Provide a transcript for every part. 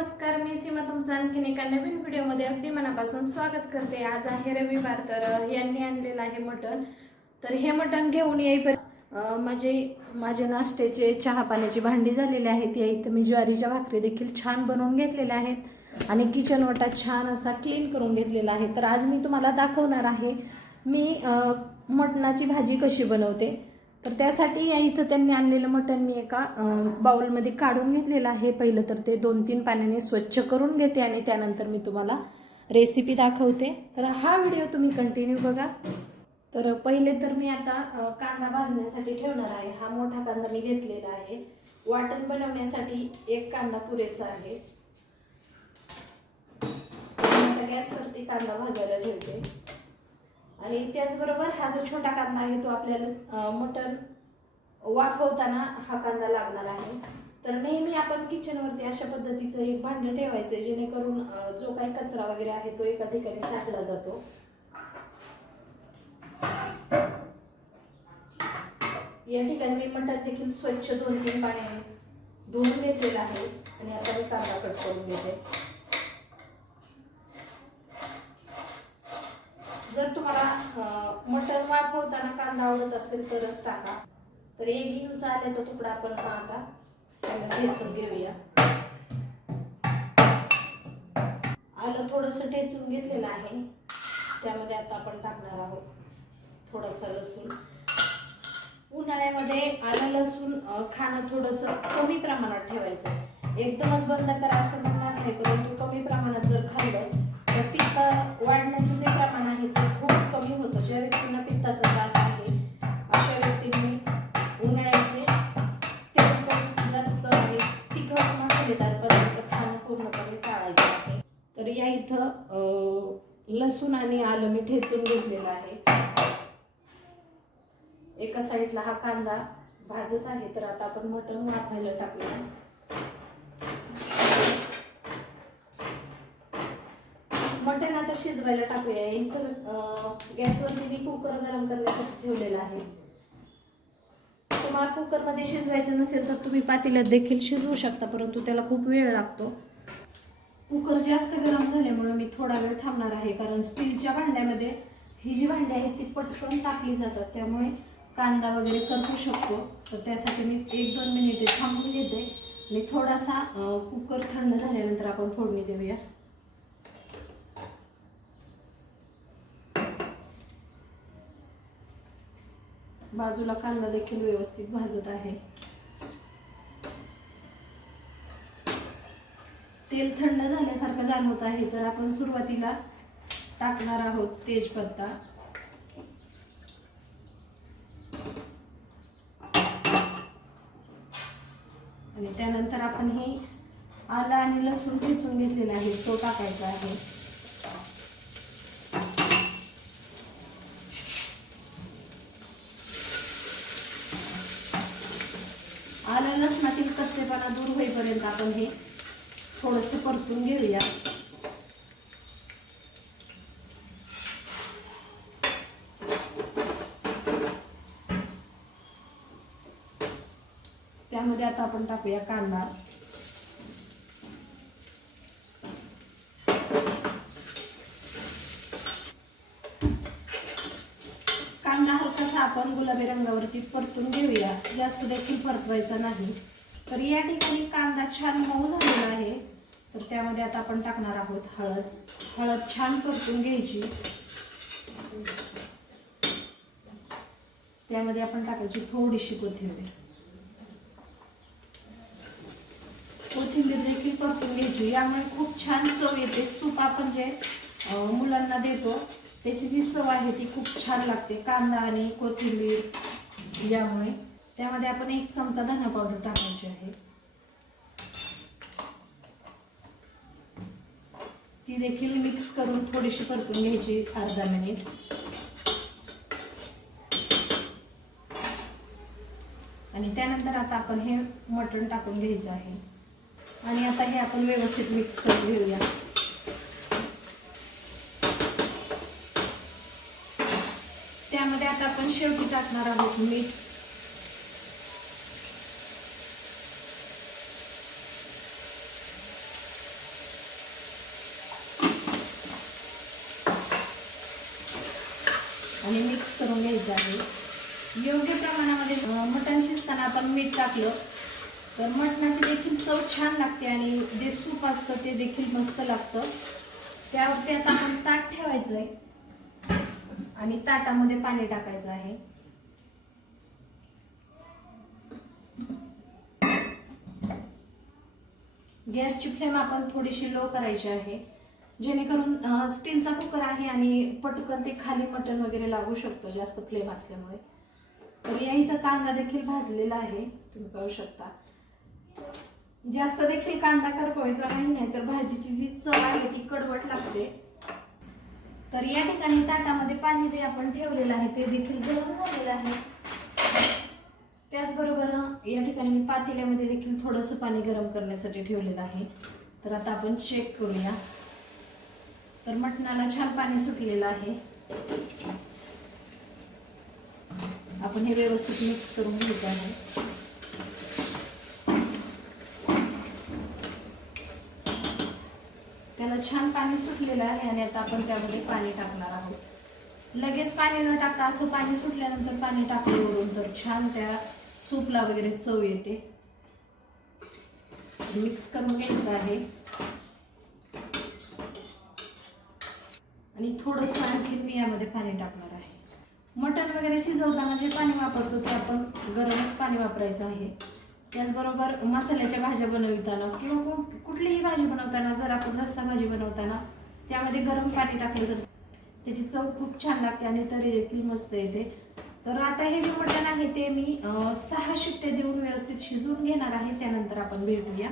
नमस्कार मी सीमा तुमचं आणखीन एका नवीन व्हिडिओमध्ये अगदी मनापासून स्वागत करते. आज आहे रविवार तर यांनी आणलेलं आहे मटण. तर हे मटण घेऊन येईपर्यंत माझे माझे नाश्त्याचे चहा पाण्याची भांडी झालेली आहेत. या इथं मी ज्वारीच्या भाकरी देखील छान बनवून घेतलेल्या आहेत आणि किचन वटा छान असा क्लीन करून घेतलेला आहे. तर आज मी तुम्हाला दाखवणार आहे मी मटणाची भाजी कशी बनवते. तर त्यासाठी या इथं त्यांनी आणलेलं मटण मी एका बाउलमध्ये काढून घेतलेलं आहे. पहिलं तर ते दोन तीन पाण्याने स्वच्छ करून घेते आणि त्यानंतर मी तुम्हाला रेसिपी दाखवते. तर हा व्हिडिओ तुम्ही कंटिन्यू बघा. तर पहिले तर मी आता कांदा भाजण्यासाठी ठेवणार आहे. हा मोठा कांदा मी घेतलेला आहे. वाटण बनवण्यासाठी एक कांदा पुरेसा आहे. आता गॅसवरती कांदा भाजायला ठेवते. आणि त्याचबरोबर हा जो छोटा कांदा आहे तो आपल्याला मटण वाफवताना हा कांदा लागणार आहे. तर नेहमी आपण किचनवरती अशा पद्धतीचं एक भांडं ठेवायचं आहे जेणेकरून जो काही कचरा वगैरे आहे तो एका ठिकाणी साठला जातो. या ठिकाणी मी मटण देखील स्वच्छ दोन तीन पाण्याने धुवून घेतलेलं आहे आणि असा मी कांदा कट करून घेते. जर तुम्हाला मटण वाफवताना कांदा आवडत असेल तरच टाका. तर एक इंच आल्याचा तुकडा आपण हा आता. ठेचून घेऊया. आलं थोडंसं ठेचून घेतलेलं आहे. त्यामध्ये आता आपण टाकणार आहोत थोडासा लसूण. उन्हाळ्यामध्ये आलं लसूण खाणं थोडंसं कमी प्रमाणात ठेवायचं. एकदमच बंद करा असं म्हणणार नाही परंतु कमी प्रमाणात जर खाल्लं तर पिकं वाढण्याचं जे प्रमाण आहे ते या इथं लसूण आणि आलं मी ठेचून घेतलेलं आहे. एका साईडला हा कांदा भाजत आहे तर आता आपण मटण वाफायला टाकूया. मटण आता शिजवायला टाकूया. इथं गॅसवरती मी कुकर गरम करण्यासाठी ठेवलेला आहे. तुम्हाला कुकरमध्ये शिजवायचं नसेल तर तुम्ही पातेल्यात देखील शिजवू शकता परंतु त्याला खूप वेळ लागतो. कुकर जास्त गरम झाल्यामुळे मी थोडा वेळ थांबणार आहे. कारण स्टीलच्या भांड्यामध्ये ही जी भांडी आहेत ती पटकन टाकली जातात. त्यामुळे कांदा वगैरे करपू शकतो. तर त्यासाठी मी एक दोन मिनिटे थांबून घेते. आणि थोडासा कुकर थंड झाल्यानंतर आपण फोडणी देऊया. बाजूला कांदा देखील व्यवस्थित भाजत आहे. तेल थंड झाल्यासारखं जाणवत आहे तर आपण सुरुवातीला टाकणार आहोत तेजपत्ता. आणि त्यानंतर आपण हे आला आणि लसूण ठेचून घेतलेला आहे तो टाकायचा आहे. आलं लसणातील कच्चेपणा दूर होईपर्यंत आपण हे थोडंसं परतून घेऊया. त्यामध्ये आता आपण टाकूया कांदा. कांदा हलकासा आपण गुलाबी रंगावरती परतून घेऊया. जास्त देखील परतवायचा नाही. तर या ठिकाणी कांदा छान मऊ झालेला आहे. तर त्यामध्ये आता आपण टाकणार आहोत हळद. हळद छान परतून घ्यायची. त्यामध्ये आपण टाकायची थोडीशी कोथिंबीर. कोथिंबीर देखील परतून घ्यायची. यामुळे खूप छान चव येते. सूप आपण जे मुलांना देतो त्याची जी चव आहे ती खूप छान लागते. कांदा आणि कोथिंबीर यामुळे. त्यामध्ये आपण एक चमचा धना पावडर टाकायची आहे. ती देखील मिक्स करून थोडीशी परतून घ्यायची अर्धा मिनिट आणि त्यानंतर आता आपण हे मटण टाकून घ्यायचं आहे. आणि आता हे आपण व्यवस्थित मिक्स करून घेऊया. त्यामध्ये आता आपण शेवटी टाकणार आहोत मीठ आणि मिक्स करून घ्यायचं आहे योग्य प्रमाणामध्ये मटण शिजताना आपण मीठ टाकलं. तर मटणाची देखील चव छान लागते आणि जे सूप असतं ते देखील मस्त लागतं. त्यावरती आता आपण ताट ठेवायचं आहे आणि ताटामध्ये पाणी टाकायचं आहे. गॅसची फ्लेम आपण थोडीशी लो करायची आहे. जेणेकरून स्टीलचा कुकर आहे आणि पटकन ते खाली मटण वगैरे लागू शकतो जास्त फ्लेम असल्यामुळे. तर या कांदा देखील भाजलेला आहे. तुम्ही पाहू शकता. जास्त देखील कांदा करपवायचा नाही तर भाजीची जी चव आहे ती कडवट लागते. तर या ठिकाणी ताटामध्ये पाणी जे आपण ठेवलेलं आहे ते देखील गरम झालेलं आहे. त्याचबरोबर या ठिकाणी मी पातेल्यामध्ये देखील थोडंसं पाणी गरम करण्यासाठी ठेवलेलं आहे. तर आता आपण चेक करूया. तर मटणाला छान पाणी सुटलेलं आहे. आपण हे व्यवस्थित मिक्स करून घ्यायचं आहे. त्याला छान पाणी सुटलेलं आहे आणि आता आपण त्यामध्ये पाणी टाकणार आहोत. लगेच पाणी न टाकता असं पाणी सुटल्यानंतर पाणी टाकल्यावरून तर छान त्या सूपला वगैरे चव येते. मिक्स करून घ्यायचं आहे. आणि थोडंसं आणखी मी यामध्ये पाणी टाकणार आहे. मटण वगैरे शिजवताना जे पाणी वापरतो ते आपण गरमच पाणी वापरायचं आहे. त्याचबरोबर मसाल्याच्या भाज्या बनविताना किंवा कुठलीही भाजी बनवताना जर आपण रस्सा भाजी बनवताना त्यामध्ये गरम पाणी टाकलं तर त्याची चव खूप छान लागते आणि तरी देखील मस्त येते. तर आता हे जे मटण आहे ते मी सहा शिट्टे देऊन व्यवस्थित शिजवून घेणार आहे. त्यानंतर आपण भेटूया.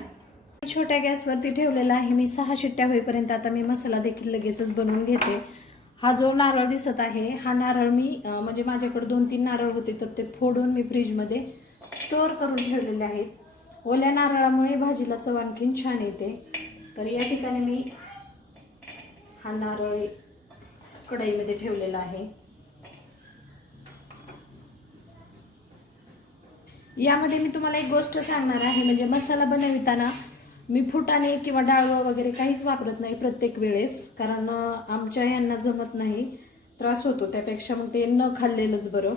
छोट्या गॅसवरती ठेवलेला आहे मी सहा शिट्ट्या होईपर्यंत आता मी मसाला देखील लगेचच बनवून घेते. हा जो नारळ दिसत आहे हा नारळ मी म्हणजे माझ्याकडे दोन तीन नारळ होते तर ते फोडून मी फ्रीजमध्ये स्टोअर करून ठेवलेले आहेत. ओल्या नारळामुळे भाजीला चव आणखीन छान येते. तर या ठिकाणी मी हा नारळ कढईमध्ये ठेवलेला आहे. यामध्ये मी तुम्हाला एक गोष्ट सांगणार आहे म्हणजे मसाला बनविताना मी फुटाणे किंवा डाळवं वगैरे काहीच वापरत नाही प्रत्येक वेळेस कारण आमच्या यांना जमत नाही. त्रास होतो त्यापेक्षा मग ते न खाल्लेलंच बरं.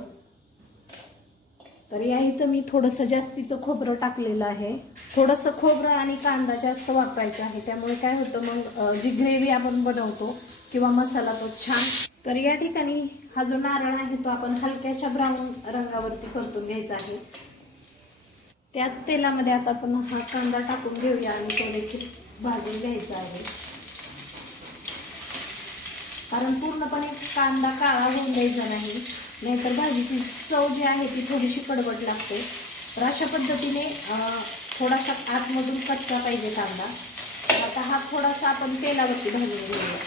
तर या इथं मी थोडंसं जास्तीचं खोबरं टाकलेलं आहे. थोडंसं खोबरं आणि कांदा जास्त वापरायचा आहे. त्यामुळे काय होतं मग जी ग्रेव्ही आपण बनवतो किंवा मसाला तो छान. तर या ठिकाणी हा जो नारळ आहे तो आपण हलक्याशा ब्राऊन रंगावरती परतून घ्यायचा आहे. त्याच तेलामध्ये आता आपण हा कांदा टाकून घेऊया आणि तो देखील भाजून घ्यायचा आहे. कारण पूर्णपणे कांदा काळा होऊन द्यायचा नाही. नाहीतर भाजीची चव जी आहे ती थोडीशी कडवट लागते. तर अशा पद्धतीने थोडासा आतमधून कच्चा पाहिजे कांदा. तर आता हा थोडासा आपण तेलावरती भाजून घेऊया.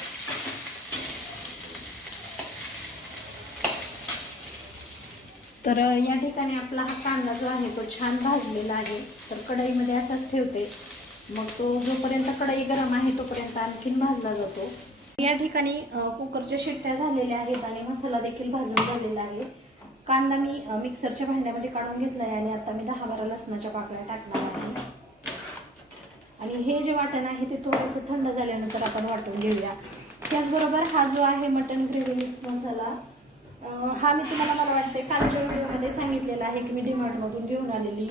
तर या ठिकाणी आपला हा कांदा जो आहे तो छान भाजलेला आहे. तर कढईमध्ये असाच ठेवते. मग तो जोपर्यंत कढई गरम आहे तोपर्यंत आणखीन भाजला जातो. या ठिकाणी कुकरच्या शिट्ट्या झालेल्या आहेत आणि मसाला देखील भाजून झालेला आहे. कांदा मी मिक्सरच्या भांड्यामध्ये काढून घेतला आहे आणि आता मी दहा बारा लसणाच्या पाकळ्या टाकणार आहे. आणि हे जे वाटण आहे ते थोडंसं थंड झाल्यानंतर आपण वाटून घेऊया. त्याचबरोबर हा जो आहे मटन ग्रेव्ही मिक्स मसाला अं, मी तुम्हाला मला वाटते कालच्या व्हिडिओमध्ये सांगितलेलं आहे की मी डिमांडमधून घेऊन आलेली.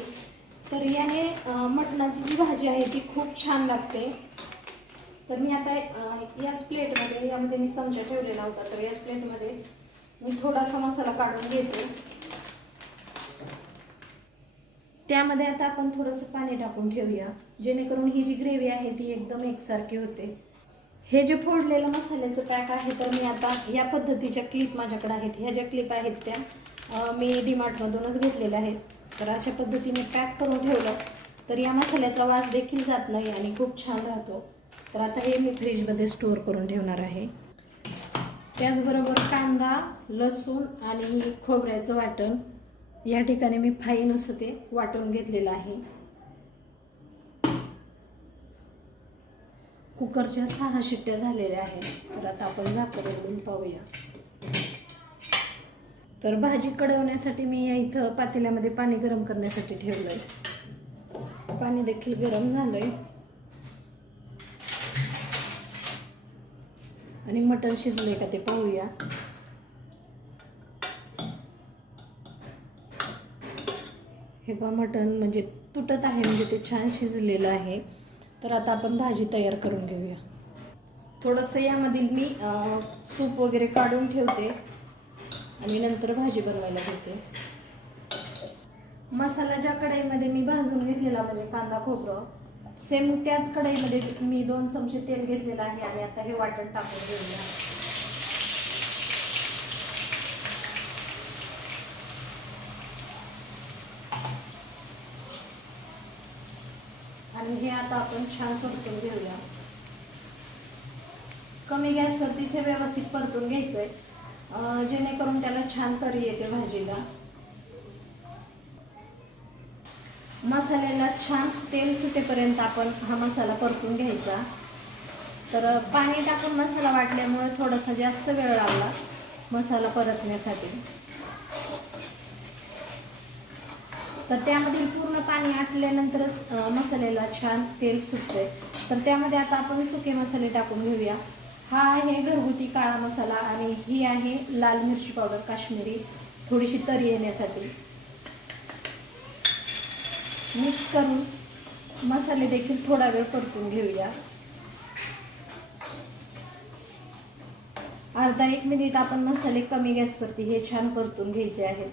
तर याने मटणाची जी भाजी आहे ती खूप छान लागते. तर मी आता याच प्लेटमध्ये यामध्ये मी चमचा ठेवलेला होता. तर याच प्लेटमध्ये मी थोडासा मसाला काढून घेते. त्यामध्ये आता आपण थोडंसं पाणी टाकून ठेवूया. जेणेकरून ही जी ग्रेव्ही आहे ती एकदम एकसारखी होते. हे जे फोडलेलं मसाल्याचं पॅक आहे तर मी आता या पद्धतीच्या क्लिप माझ्याकडे आहेत. ह्या ज्या क्लिप आहेत त्या मी डीमार्टमधूनच घेतलेल्या आहेत. तर अशा पद्धतीने पॅक करून ठेवलं तर या मसाल्याचा वास देखील जात नाही आणि खूप छान राहतो. तर आता हे मी फ्रीजमध्ये स्टोअर करून ठेवणार आहे. त्याचबरोबर कांदा लसूण आणि खोबऱ्याचं वाटण या ठिकाणी मी फाईन असं ते वाटून घेतलेलं आहे. कुकरच्या सहा शिट्ट्या झालेल्या आहेत. तर आता आपण झाकण उघडून पाहूया. तर भाजी कडवण्यासाठी मी या इथं पातेल्यामध्ये पाणी गरम करण्यासाठी ठेवलं आहे पाणी देखील गरम झालं आहे आणि मटण शिजलंय का ते पाहूया. हे बा मटण म्हणजे तुटत आहे म्हणजे ते छान शिजलेलं आहे. तर आता आपण भाजी तयार करून घेऊया. थोडंसं यामधील मी सूप वगैरे काढून ठेवते आणि नंतर भाजी बनवायला घेते मसाला ज्या कढईमध्ये मी भाजून घेतलेला म्हणजे कांदा खोबरं. सेम त्याच कढईमध्ये मी दोन चमचे तेल घेतलेलं आहे आणि आता हे वाटण टाकून घेऊया आणि हे आता आपण छान परतून घेऊया. कमी गॅसवरतीच हे व्यवस्थित परतून घ्यायचंय. जेणेकरून त्याला छान तरी येते भाजीला. मसाल्याला छान तेल सुटेपर्यंत आपण हा मसाला परतून घ्यायचा. तर पाणी टाकून मसाला वाटल्यामुळे थोडासा जास्त वेळ लागला मसाला परतण्यासाठी. तर त्यामधील पूर्ण पाणी आटल्यानंतरच मसाल्याला छान तेल सुटतंय. तर त्यामध्ये आता आपण सुके मसाले टाकून घेऊया. हा आहे घरगुती काळा मसाला आणि ही आहे लाल मिरची पावडर काश्मीरी. थोडीशी तरी येण्यासाठी. मिक्स करून मसाले देखील थोडा वेळ परतून घेऊया. अर्धा एक मिनिट आपण मसाले कमी गॅसवरती हे छान परतून घ्यायचे आहेत.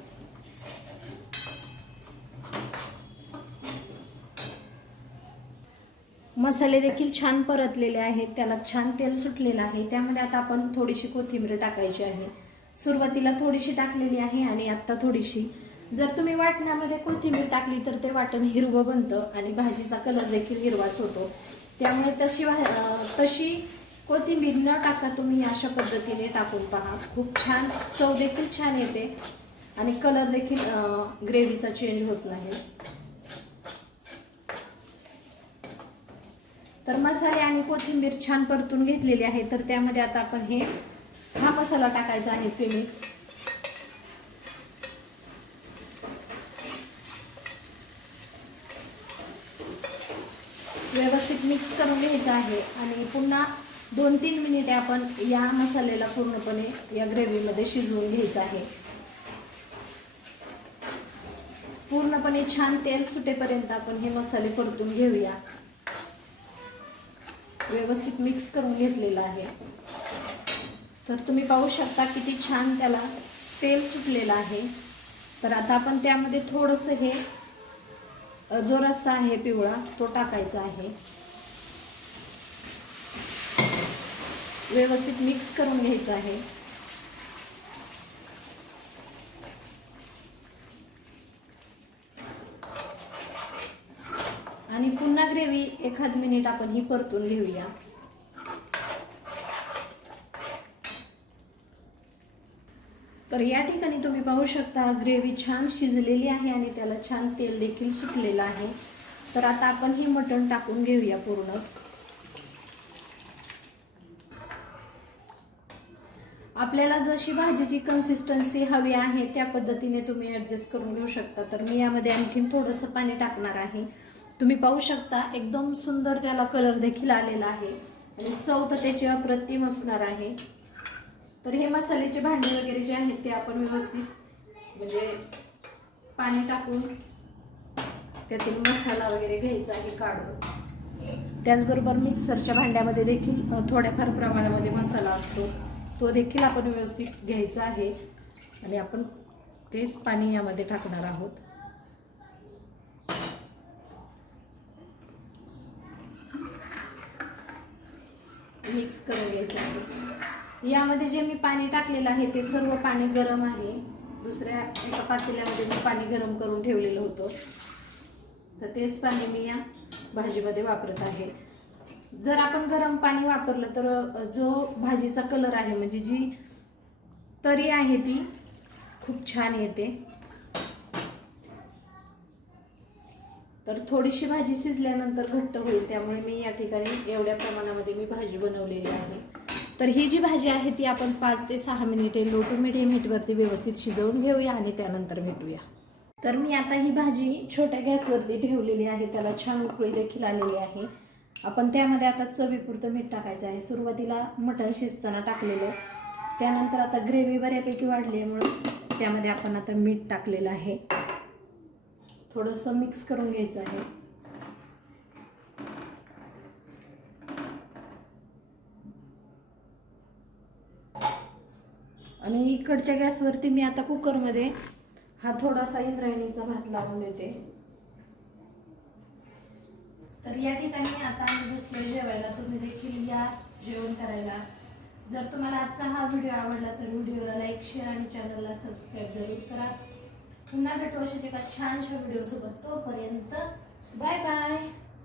मसाले देखील छान परतलेले आहेत त्याला छान तेल सुटलेलं आहे. त्यामध्ये आता आपण थोडीशी कोथिंबीर टाकायची आहे. सुरुवातीला थोडीशी टाकलेली आहे आणि आत्ता थोडीशी. जर तुम्ही वाटणामध्ये कोथिंबीर टाकली तर ते वाटण हिरवं बनतं आणि भाजीचा कलर देखील हिरवाच होतो. त्यामुळे तशी तशी कोथिंबीर न टाका तुम्ही अशा पद्धतीने टाकून पहा. खूप छान चव देखील छान येते आणि कलर देखील ग्रेव्हीचा चेंज होत नाही. तर मसाले आणि कोथिंबीर छान परतून घेतलेली आहे. तर त्यामध्ये आता आपण हे हा मसाला टाकायचा आहे प्रेमिक्स व्यवस्थित मिक्स करून घ्यायचं आहे आणि पुन्हा दोन तीन मिनिटे आपण या मसाल्याला पूर्णपणे या ग्रेव्हीमध्ये शिजवून घ्यायचं आहे. पूर्णपणे छान तेल सुटेपर्यंत आपण हे मसाले परतून घेऊया. व्यवस्थित मिक्स करून घेतलेलं आहे. तर तुम्ही पाहू शकता किती छान त्याला तेल सुटलेलं आहे. तर आता आपण त्यामध्ये थोडंसं हे जो रस्सा आहे पिवळा तो टाकायचा आहे. व्यवस्थित मिक्स करून घ्यायचं आहे. आणि पुन्हा ग्रेव्ही एखाद मिनिट आपण ही परतून घेऊया. तर या ठिकाणी तुम्ही पाहू शकता ग्रेव्ही छान शिजलेली आहे आणि त्याला छान तेल देखील सुटलेलं आहे. तर आता आपण ही मटण टाकून घेऊया पूर्णच. आपल्याला जशी भाजीची कन्सिस्टन्सी हवी आहे त्या पद्धतीने तुम्ही ॲडजस्ट करून घेऊ शकता. तर मी यामध्ये आणखीन थोडंसं पाणी टाकणार आहे. तुम्ही पाहू शकता एकदम सुंदर त्याला कलर देखील आलेला आहे. आणि चव तर त्याची अप्रतिम असणार आहे. तर हे मसाल्याचे भांडे वगैरे जे आहेत ते आपण व्यवस्थित म्हणजे पाणी टाकून त्यातील मसाला वगैरे घ्यायचा आहे काढून. त्याचबरोबर मिक्सरच्या भांड्यामध्ये देखील थोड्याफार प्रमाणामध्ये मसाला असतो. तो देखील आपण व्यवस्थित घ्यायचा आहे. आणि आपण तेच पाणी यामध्ये टाकणार आहोत. मिक्स करून घ्यायचं आहे. यामध्ये जे मी पाणी टाकलेलं आहे ते सर्व पाणी गरम आहे. दुसऱ्या एका पातेल्यामध्ये मी पाणी गरम करून ठेवलेलं होतं. तर तेच पाणी मी या भाजीमध्ये वापरत आहे. जर आपण गरम पाणी वापरलं तर जो भाजीचा कलर आहे म्हणजे जी तरी आहे ती खूप छान येते. तर थोडीशी भाजी शिजल्यानंतर घट्ट होईल त्यामुळे मी या ठिकाणी एवढ्या प्रमाणामध्ये मी भाजी बनवलेली आहे. तर ही जी भाजी आहे ती आपण पाच ते सहा मिनिटे लो टू मिडियम हीटवरती व्यवस्थित शिजवून घेऊया आणि त्यानंतर भेटूया. तर मी आता ही भाजी छोट्या गॅसवरती ठेवलेली आहे त्याला छान उकळी देखील आलेली आहे. आपण त्यामध्ये आता चवीपुरतं मीठ टाकायचं आहे. सुरुवातीला मटण शिजताना टाकलेलं त्यानंतर आता ग्रेव्ही बऱ्यापैकी वाढल्यामुळं त्यामध्ये आपण आता मीठ टाकलेलं आहे. थोडंसं मिक्स करून घ्यायचं आहे. आणि इकडच्या गॅसवरती मी आता कुकरमध्ये हा थोडासा इंद्रायणीचा भात लावून देते. तर या ठिकाणी आता आम्ही बसलो जेवायला. तुम्ही देखील या जेवण करायला. जर तुम्हाला आजचा हा व्हिडिओ आवडला तर व्हिडिओला लाईक शेअर आणि चॅनलला सबस्क्राईब जरूर करा. पुन्हा भेटू अशाच एका छानशा व्हिडिओसोबत. तोपर्यंत बाय बाय.